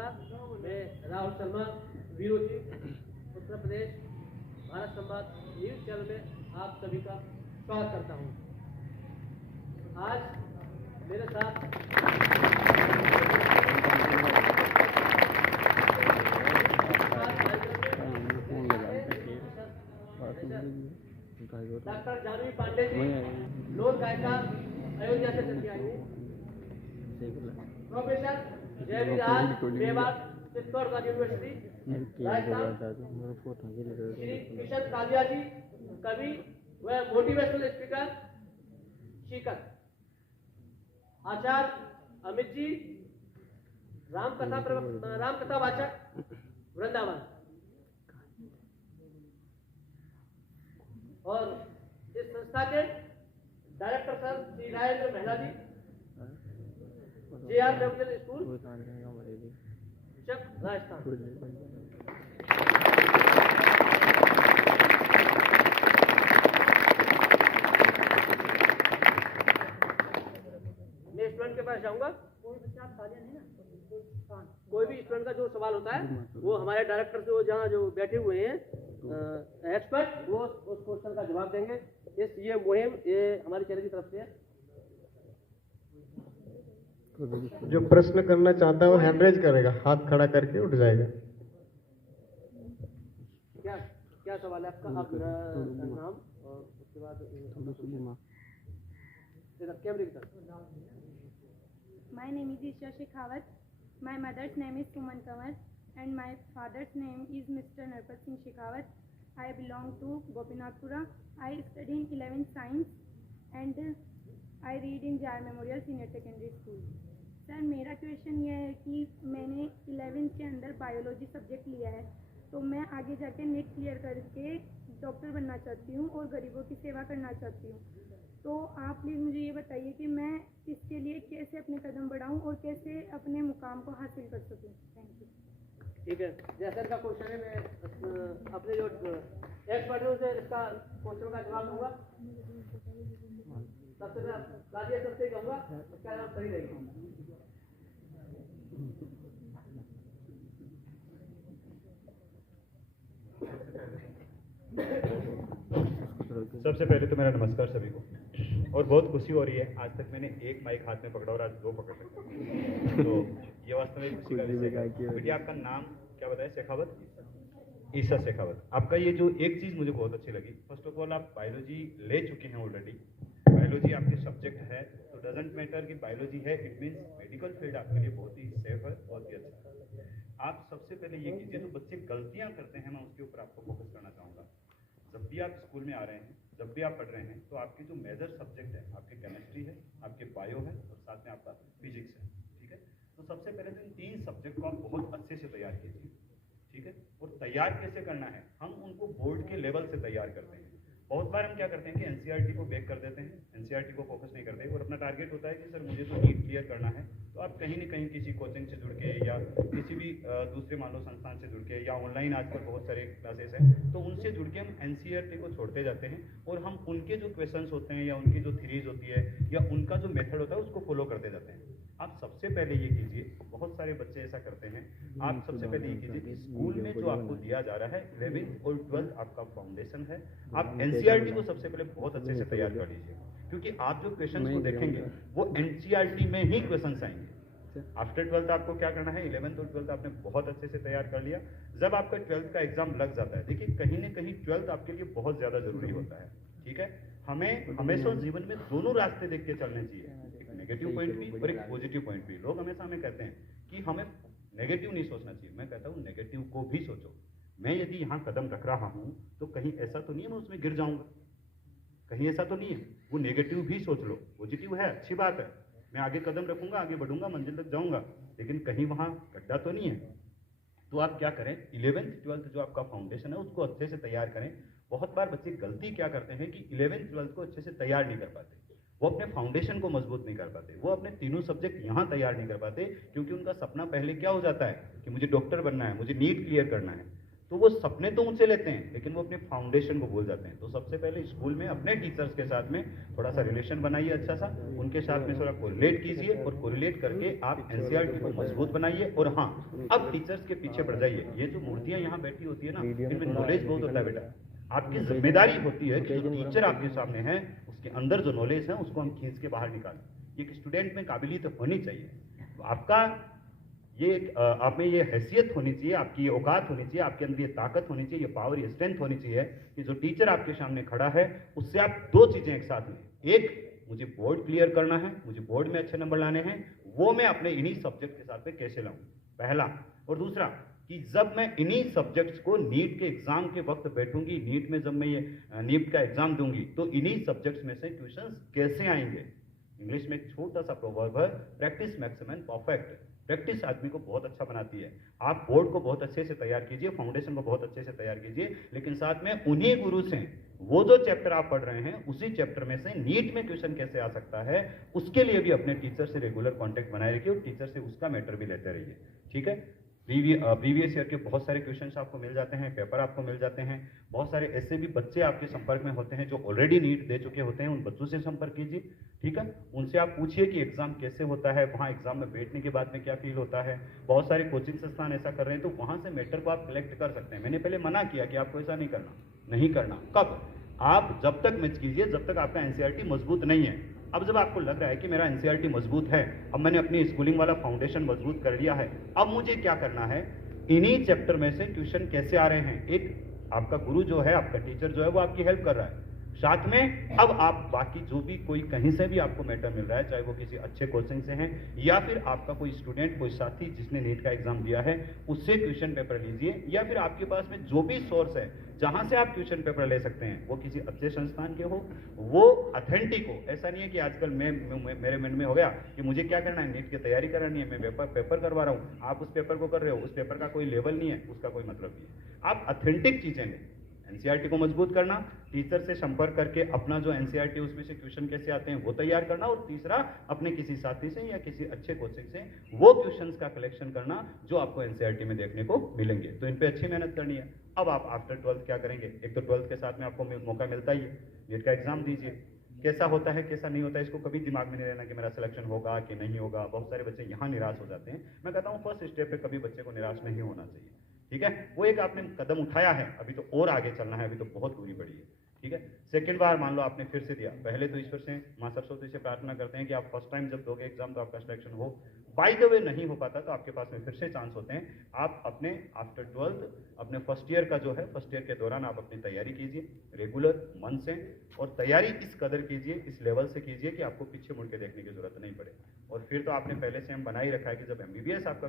नमस्कार, मैं राहुल शर्मा वीरोजी उत्तर प्रदेश भारत संवाद न्यूज चैनल में आप सभी का स्वागत करता हूं। आज मेरे साथ डॉक्टर जानवी पांडे जी, लोक गायिका, अयोध्या से चली आई हैं। Professor Jaiviraj Mewar, Chittorgarh university Rajasthan. श्री किशन कालिया जी, कवि व मोटिवेशनल स्पीकर शिकत। आचार्य अमित जी, रामकथा वाचक वृंदावन। और इस संस्था के डायरेक्टर सर श्री राजेंद्र महिला जी, JR रेवोल्यूशन स्कूल चक राजस्थान। मैं स्टूडेंट के पास जाऊंगा। कोई भी स्टूडेंट का जो सवाल होता है वो हमारे डायरेक्टर से, वो जहाँ जो बैठे हुए हैं एक्सपर्ट, वो उस क्वेश्चन का जवाब देंगे। ये मुहिम ये हमारे चैनल की तरफ से है। जो प्रश्न करना चाहता है वो हैंड रेज करेगा, हाथ खड़ा करके उठ जाएगा। क्या क्या सवाल है आपका? आप नाम और उसके बाद कैमरे की तरफ। My name is Isha Shekhawat. My mother's name is Suman Kanwar and my father's name is Mr. Narpat Singh Shekhawat. I belong to Gopinathpura. I study in 11th science and I read in JR Memorial Senior Secondary School. Sir, मेरा question ये है कि मैंने 11th के अंदर biology subject लिया है, तो मैं आगे जाके नेट क्लियर करके डॉक्टर बनना चाहती हूँ और गरीबों की सेवा करना चाहती हूँ। तो आप प्लीज़ मुझे ये बताइए कि मैं इसके लिए कैसे अपने कदम बढ़ाऊँ और कैसे अपने मुकाम को हासिल कर सकूँ। Thank you. ठीक है, जैसा का क्वेश्चन है, मैं अपने जो एक्सपर्ट है उसे इसका क्वेश्चन का जवाब दूंगा। सबसे पहले राजेश सर से कहूँगा, इसका जवाब सही रहेगा। सबसे पहले तो मेरा नमस्कार सभी को, और बहुत खुशी हो रही है। आज तक मैंने एक माइक हाथ में पकड़ा और आज दो पकड़ सकता, तो ये वास्तव में खुशी का विषय है। बेटी, आपका नाम क्या बताया? शेखावत, ईशा शेखावत। आपका ये जो एक चीज़ मुझे बहुत अच्छी लगी, फर्स्ट ऑफ ऑल आप बायोलॉजी ले चुके हैं ऑलरेडी। बायोलॉजी आपके सब्जेक्ट है, तो डजेंट मैटर कि बायोलॉजी है, इट मीन्स मेडिकल फील्ड आपके लिए बहुत ही सेफ है, बहुत ही अच्छा है। आप सबसे पहले ये कीजिए, जो बच्चे गलतियाँ करते हैं मैं उसके ऊपर आपको फोकस करना चाहूँगा। जब भी आप स्कूल में आ रहे हैं, जब भी आप पढ़ रहे हैं, तो आपके जो मेजर सब्जेक्ट है, आपके केमिस्ट्री है, आपके बायो है और साथ में आपका फिजिक्स है, ठीक है। तो सबसे पहले तो इन तीन सब्जेक्ट को आप बहुत अच्छे से तैयार कीजिए, ठीक है। और तैयार कैसे करना है, हम उनको बोर्ड के लेवल से तैयार करते हैं। बहुत बार हम क्या करते हैं कि NCERT को बेक कर देते हैं, NCERT को फोकस नहीं करते, और अपना टारगेट होता है कि सर मुझे तो नीट क्लियर करना है। तो आप कहीं न कहीं किसी कोचिंग से जुड़ के या किसी भी दूसरे मान लो संस्थान से जुड़ के, या ऑनलाइन आजकल बहुत सारे क्लासेस हैं, तो उनसे जुड़ के हम NCERT को छोड़ते जाते हैं और हम उनके जो क्वेश्चंस होते हैं या उनकी जो थ्योरीज होती है या उनका जो मेथड होता है उसको फॉलो करते जाते हैं। आप सबसे पहले ये कीजिए, बहुत सारे बच्चे ऐसा करते हैं, आप सबसे पहले ये कीजिए कि स्कूल में जो आपको दिया जा रहा है 11th और 12th आपका फाउंडेशन है, आप NCERT को सबसे पहले बहुत अच्छे से तैयार कर लीजिए, क्योंकि आप जो क्वेश्चंस को देखेंगे वो NCERT में ही क्वेश्चंस आएंगे। आफ्टर 12th आपको क्या करना है, 11th और 12th आपने बहुत अच्छे से तैयार कर लिया। जब आपका 12th का एग्जाम लग जाता है, देखिए कहीं ना कहीं 12th आपके लिए बहुत ज्यादा जरूरी होता है, ठीक है। हमें हमेशा जीवन में दोनों रास्ते देख के चलने चाहिए, एक नेगेटिव पॉइंट भी और एक पॉजिटिव पॉइंट भी। लोग हमेशा हमें कहते हैं कि हमें नेगेटिव नहीं सोचना चाहिए, मैं कहता हूँ नेगेटिव को भी सोचो। मैं यदि यहाँ कदम रख रहा हूँ तो कहीं ऐसा तो नहीं है मैं उसमें गिर जाऊंगा, कहीं ऐसा तो नहीं है। वो नेगेटिव भी सोच लो, पॉजिटिव है, अच्छी बात है, मैं आगे कदम रखूंगा, आगे बढ़ूंगा, मंजिल तक जाऊंगा, लेकिन कहीं वहाँ गड्ढा तो नहीं है। तो आप क्या करें, 11th 12th जो आपका फाउंडेशन है उसको अच्छे से तैयार करें। बहुत बार बच्चे गलती क्या करते हैं कि 11th 12th को अच्छे से तैयार नहीं कर पाते, वो अपने फाउंडेशन को मजबूत नहीं कर पाते, वो अपने तीनों सब्जेक्ट यहाँ तैयार नहीं कर पाते, क्योंकि उनका सपना पहले क्या हो जाता है कि मुझे डॉक्टर बनना है, मुझे नीट क्लियर करना है। तो वो सपने तो ऊंचे लेते हैं लेकिन वो अपने फाउंडेशन को भूल जाते हैं। तो सबसे पहले स्कूल में अपने टीचर्स के साथ में थोड़ा सा रिलेशन बनाइए अच्छा सा, उनके साथ में थोड़ा कोरिलेट कीजिए और कोरिलेट करके आप एनसीईआरटी को मजबूत बनाइए। और हाँ, अब टीचर्स के पीछे पड़ जाइए। ये जो मूर्तियां यहाँ बैठी होती है ना, इनमें नॉलेज बहुत होता है बेटा। आपकी जिम्मेदारी होती है कि जो टीचर आपके सामने है उसके अंदर जो नॉलेज है उसको हम खींच के बाहर निकालें। एक स्टूडेंट में काबिलियत होनी चाहिए, तो आपका ये आप में ये हैसियत होनी चाहिए, आपकी ये औकात होनी चाहिए, आपके अंदर ये ताकत होनी चाहिए, ये पावर, ये स्ट्रेंथ होनी चाहिए कि जो टीचर आपके सामने खड़ा है उससे आप दो चीजें एक साथ लें। एक, मुझे बोर्ड क्लियर करना है, मुझे बोर्ड में अच्छे नंबर लाने हैं, वो मैं अपने इन्हीं सब्जेक्ट के साथ में कैसे लाऊं, पहला। और दूसरा कि जब मैं इन्हीं सब्जेक्ट्स को नीट के एग्जाम के वक्त बैठूंगी, नीट में जब मैं ये नीट का एग्जाम दूंगी तो इन्हीं सब्जेक्ट्स में से ट्यूशंस कैसे आएंगे। इंग्लिश में एक छोटा सा प्रोवर्ब है, practice makes man perfect. Practice आदमी को बहुत अच्छा बनाती है। आप बोर्ड को बहुत अच्छे से तैयार कीजिए, फाउंडेशन को बहुत अच्छे से तैयार कीजिए, लेकिन साथ में उन्हीं गुरु से वो जो चैप्टर आप पढ़ रहे हैं उसी चैप्टर में से नीट में क्वेश्चन कैसे आ सकता है उसके लिए भी अपने टीचर से रेगुलर कांटेक्ट बनाए रखिए और टीचर से उसका मैटर भी लेते रहिए। ठीक है, प्रीवियस ईयर के बहुत सारे क्वेश्चंस आपको मिल जाते हैं, पेपर आपको मिल जाते हैं। बहुत सारे ऐसे भी बच्चे आपके संपर्क में होते हैं जो ऑलरेडी नीट दे चुके होते हैं, उन बच्चों से संपर्क कीजिए। ठीक है, उनसे आप पूछिए कि एग्जाम कैसे होता है, वहाँ एग्जाम में बैठने के बाद में क्या फील होता है। बहुत सारे कोचिंग संस्थान ऐसा कर रहे हैं, तो वहाँ से मैटर को आप कलेक्ट कर सकते हैं। मैंने पहले मना किया कि आपको ऐसा नहीं करना। कब? आप जब तक मैच कीजिए जब तक आपका एनसीईआरटी मजबूत नहीं है। अब जब आपको लग रहा है कि मेरा एनसीईआरटी मजबूत है, अब मैंने अपनी स्कूलिंग वाला फाउंडेशन मजबूत कर लिया है, अब मुझे क्या करना है, इन्हीं चैप्टर में से क्वेश्चन कैसे आ रहे हैं। एक आपका गुरु जो है, आपका टीचर जो है, वो आपकी हेल्प कर रहा है। साथ में अब आप बाकी जो भी कोई कहीं से भी आपको मैटर मिल रहा है, चाहे वो किसी अच्छे कोचिंग से हैं या फिर आपका कोई स्टूडेंट, कोई साथी जिसने नीट का एग्जाम दिया है, उससे क्वेश्चन पेपर लीजिए, या फिर आपके पास में जो भी सोर्स है जहां से आप क्वेश्चन पेपर ले सकते हैं, वो किसी अच्छे संस्थान के हो, वो ऑथेंटिक हो। ऐसा नहीं है कि आजकल मेरे मन में हो गया कि मुझे क्या करना है, नीट की तैयारी करानी है, मैं पेपर करवा रहा हूँ, आप उस पेपर को कर रहे हो, उस पेपर का कोई लेवल नहीं है, उसका कोई मतलब नहीं है। आप ऑथेंटिक चीजें लें। एनसीईआरटी को मजबूत करना, टीचर से संपर्क करके अपना जो एनसीईआरटी उसमें से क्वेश्चन कैसे आते हैं वो तैयार करना, और तीसरा अपने किसी साथी से या किसी अच्छे कोचिंग से वो क्वेश्चंस का कलेक्शन करना जो आपको एनसीईआरटी में देखने को मिलेंगे। तो इन पे अच्छी मेहनत करनी है। अब आप आफ्टर 12th क्या करेंगे, एक तो 12th के साथ में आपको मौका मिलता ही है, नीट का एग्जाम दीजिए। कैसा होता है कैसा नहीं होता है इसको कभी दिमाग में नहीं लेना कि मेरा सिलेक्शन होगा कि नहीं होगा। बहुत सारे बच्चे यहाँ निराश हो जाते हैं। मैं कहता हूँ फर्स्ट स्टेप पे कभी बच्चे को निराश नहीं होना चाहिए। ठीक है, वो एक आपने कदम उठाया है, अभी तो और आगे चलना है, अभी तो बहुत दूरी बढ़ी है। ठीक है, सेकंड बार मान लो आपने फिर से दिया, पहले तो ईश्वर से, माँ सरस्वती से प्रार्थना करते हैं कि आप फर्स्ट टाइम जब दोगे एग्जाम तो आपका सिलेक्शन हो। बाय द वे नहीं हो पाता तो आपके पास में फिर से चांस होते हैं। आप अपने आफ्टर 12th अपने फर्स्ट ईयर का जो है, फर्स्ट ईयर के दौरान आप अपनी तैयारी कीजिए रेगुलर मन से, और तैयारी इस कदर कीजिए, इस लेवल से कीजिए कि आपको पीछे मुड़ के देखने की जरूरत नहीं पड़े। और फिर तो आपने पहले से हम बना ही रखा है कि जब एमबीबीएस आपका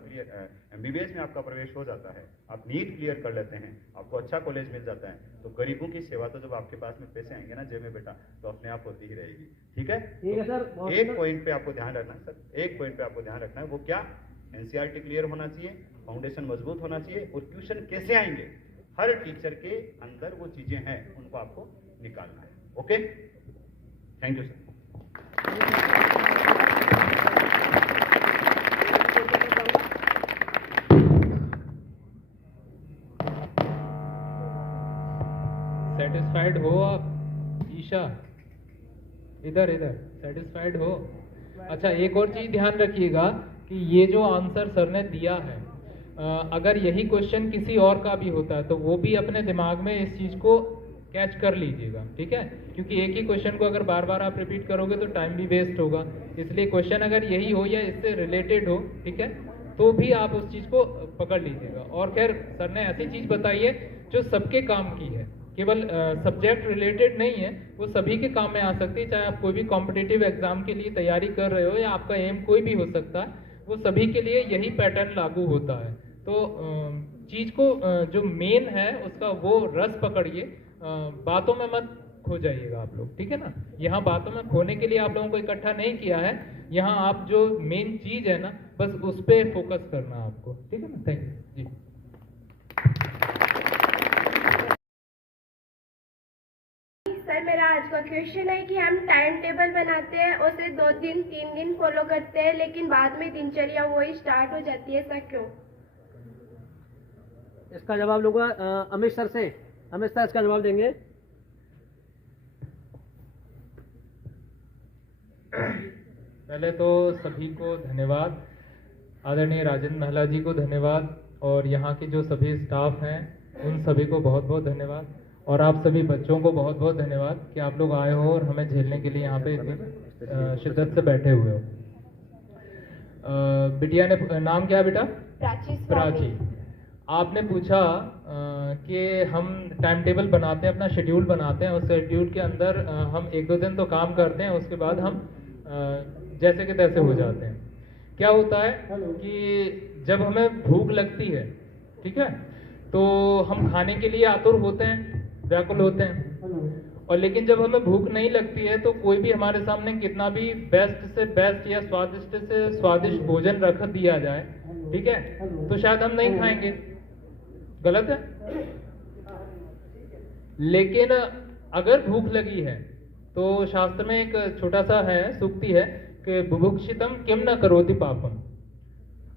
एमबीबीएस में आपका प्रवेश हो जाता है, आप नीट क्लियर कर लेते हैं, आपको अच्छा कॉलेज मिल जाता है, तो गरीबों की सेवा तो जब आपके पास में पैसे आएंगे ना जेब में बेटा, तो अपने आप होती ही रहेगी। ठीक है सर, एक पॉइंट पे आपको ध्यान रखना है सर, एक पॉइंट पे आपको ध्यान रखना है, वो क्या, एनसीईआरटी क्लियर होना चाहिए, फाउंडेशन मजबूत होना चाहिए, और ट्यूशन कैसे आएंगे, हर टीचर के अंदर वो चीजें हैं उनको आपको निकालना है। Okay, thank you sir. Satisfied हो आप ईशा? इधर सेटिस्फाइड हो? अच्छा, एक और चीज ध्यान रखिएगा कि ये जो आंसर सर ने दिया है, अगर यही क्वेश्चन किसी और का भी होता है तो वो भी अपने दिमाग में इस चीज को कैच कर लीजिएगा। ठीक है, क्योंकि एक ही क्वेश्चन को अगर बार बार आप रिपीट करोगे तो टाइम भी वेस्ट होगा। इसलिए क्वेश्चन अगर यही हो या इससे रिलेटेड हो, ठीक है, तो भी आप उस चीज को पकड़ लीजिएगा। और खैर सर ने ऐसी चीज बताई है जो सबके काम की है, केवल सब्जेक्ट रिलेटेड नहीं है, वो सभी के काम में आ सकती है। चाहे आप कोई भी कॉम्पिटिटिव एग्जाम के लिए तैयारी कर रहे हो या आपका एम कोई भी हो सकता है, वो सभी के लिए यही पैटर्न लागू होता है। तो चीज को जो मेन है उसका वो रस पकड़िए, बातों में मत खो जाइएगा आप लोग। ठीक है ना, यहाँ बातों में खोने के लिए आप लोगों को इकट्ठा नहीं किया है, यहाँ आप जो मेन चीज है ना बस उस पर फोकस करना है आपको। ठीक है ना, थैंक यू जी। सर, मेरा आज का क्वेश्चन है कि हम टाइम टेबल बनाते हैं, उसे 2 दिन 3 दिन फॉलो करते हैं, लेकिन बाद में दिनचर्या वही स्टार्ट हो जाती है, ऐसा क्यों? इसका जवाब लूँगा अमित सर से। अमित सर इसका जवाब देंगे। पहले तो सभी को धन्यवाद, आदरणीय राजेंद्र महला जी को धन्यवाद, और यहाँ के जो सभी स्टाफ हैं उन सभी को बहुत बहुत धन्यवाद, और आप सभी बच्चों को बहुत बहुत धन्यवाद कि आप लोग आए हो और हमें झेलने के लिए यहाँ पे इतनी शिद्दत से बैठे हुए हो। बिटिया ने नाम क्या है बेटा? प्राची। आपने पूछा कि हम टाइम टेबल बनाते हैं, अपना शेड्यूल बनाते हैं, उस शेड्यूल के अंदर हम 1-2 दिन तो काम करते हैं, उसके बाद हम जैसे कि तैसे हो जाते हैं। क्या होता है कि जब हमें भूख लगती है, ठीक है, तो हम खाने के लिए आतुर होते हैं, व्याकुल होते हैं, और लेकिन जब हमें भूख नहीं लगती है तो कोई भी हमारे सामने कितना भी बेस्ट से बेस्ट या स्वादिष्ट से स्वादिष्ट भोजन रख दिया जाए, ठीक है, तो शायद हम नहीं खाएंगे। गलत है? लेकिन अगर भूख लगी है तो शास्त्र में एक छोटा सा है, सूक्ति है कि बुभुक्षितम किम न करोति पापम,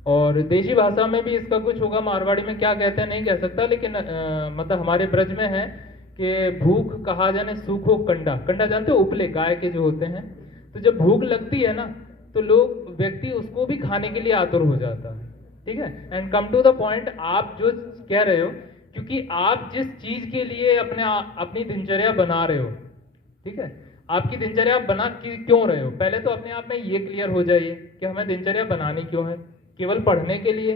और देशी भाषा में भी इसका कुछ होगा, मारवाड़ी में क्या कहते हैं नहीं कह सकता, लेकिन मतलब हमारे ब्रज में है कि भूख कहा जाने सूखो कंडा। कंडा जानते हो? उपले गाय के जो होते हैं। तो जब भूख लगती है ना तो व्यक्ति उसको भी खाने के लिए आतुर हो जाता है, ठीक है। And come to the point, आप जो कह रहे हो, क्योंकि आप जिस चीज के लिए अपनी दिनचर्या बना रहे हो, ठीक है, आपकी दिनचर्या बना क्यों रहे हो, पहले तो अपने आप में ये क्लियर हो जाइए कि हमें दिनचर्या बनानी क्यों है। केवल पढ़ने के लिए,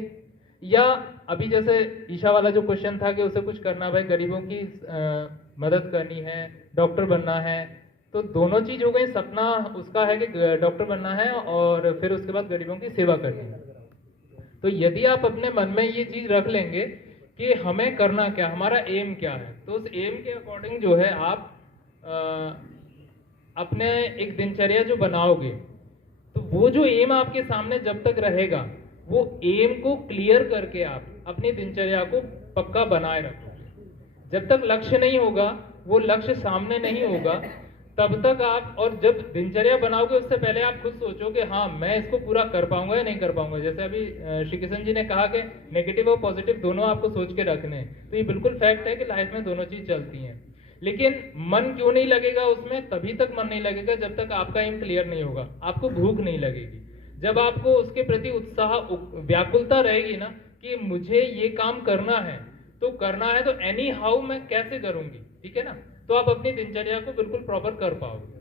या अभी जैसे ईशा वाला जो क्वेश्चन था कि उसे कुछ करना, भाई गरीबों की मदद करनी है, डॉक्टर बनना है, तो दोनों चीज हो गई। सपना उसका है कि डॉक्टर बनना है और फिर उसके बाद गरीबों की सेवा करनी है। तो यदि आप अपने मन में ये चीज रख लेंगे कि हमें करना क्या, हमारा एम क्या है, तो उस एम के अकॉर्डिंग जो है आप अपने एक दिनचर्या जो बनाओगे, तो वो जो एम आपके सामने जब तक रहेगा, वो एम को क्लियर करके आप अपनी दिनचर्या को पक्का बनाए रखोगे। जब तक लक्ष्य नहीं होगा, वो लक्ष्य सामने नहीं होगा, तब तक आप, और जब दिनचर्या बनाओगे उससे पहले आप खुद सोचो कि हाँ मैं इसको पूरा कर पाऊंगा या नहीं कर पाऊंगा। जैसे अभी श्री किशन जी ने कहा कि नेगेटिव और पॉजिटिव दोनों आपको सोच के रखने हैं, तो ये बिल्कुल फैक्ट है कि लाइफ में दोनों चीज चलती हैं। लेकिन मन क्यों नहीं लगेगा उसमें? तभी तक मन नहीं लगेगा जब तक आपका एम क्लियर नहीं होगा, आपको भूख नहीं लगेगी। जब आपको उसके प्रति उत्साह, व्याकुलता रहेगी ना कि मुझे ये काम करना है, तो करना है, तो एनी हाउ मैं कैसे करूंगी, ठीक है ना, तो आप अपनी दिनचर्या को बिल्कुल प्रॉपर कर पाओगे।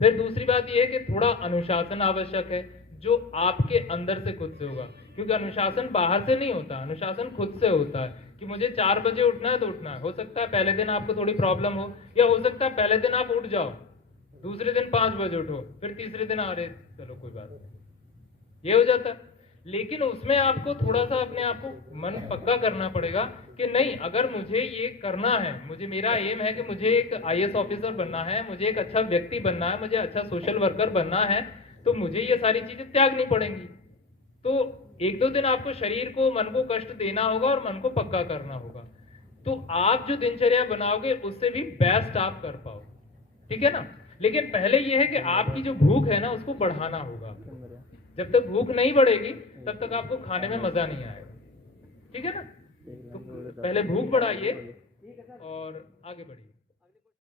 फिर दूसरी बात यह है कि थोड़ा अनुशासन आवश्यक है, जो आपके अंदर से खुद से होगा, क्योंकि अनुशासन बाहर से नहीं होता, अनुशासन खुद से होता है कि मुझे 4 बजे उठना है तो उठना है। हो सकता है पहले दिन आपको थोड़ी प्रॉब्लम हो, या हो सकता है पहले दिन आप उठ जाओ, दूसरे दिन 5 बजे उठो, फिर तीसरे दिन अरे चलो कोई बात नहीं, ये हो जाता। लेकिन उसमें आपको थोड़ा सा अपने आप को मन पक्का करना पड़ेगा कि नहीं, अगर मुझे ये करना है, मुझे, मेरा एम है कि मुझे एक IAS ऑफिसर बनना है, मुझे एक अच्छा व्यक्ति बनना है, मुझे अच्छा सोशल वर्कर बनना है, तो मुझे ये सारी चीजें त्यागनी पड़ेंगी। तो 1-2 दिन आपको शरीर को, मन को कष्ट देना होगा और मन को पक्का करना होगा, तो आप जो दिनचर्या बनाओगे उससे भी बेस्ट आप कर पाओ, ठीक है ना। लेकिन पहले ये है कि आपकी जो भूख है ना उसको बढ़ाना होगा। जब तक भूख नहीं बढ़ेगी तब तक आपको खाने में मजा नहीं आएगा, ठीक है ना। तो पहले भूख बढ़ाइए और आगे बढ़िए।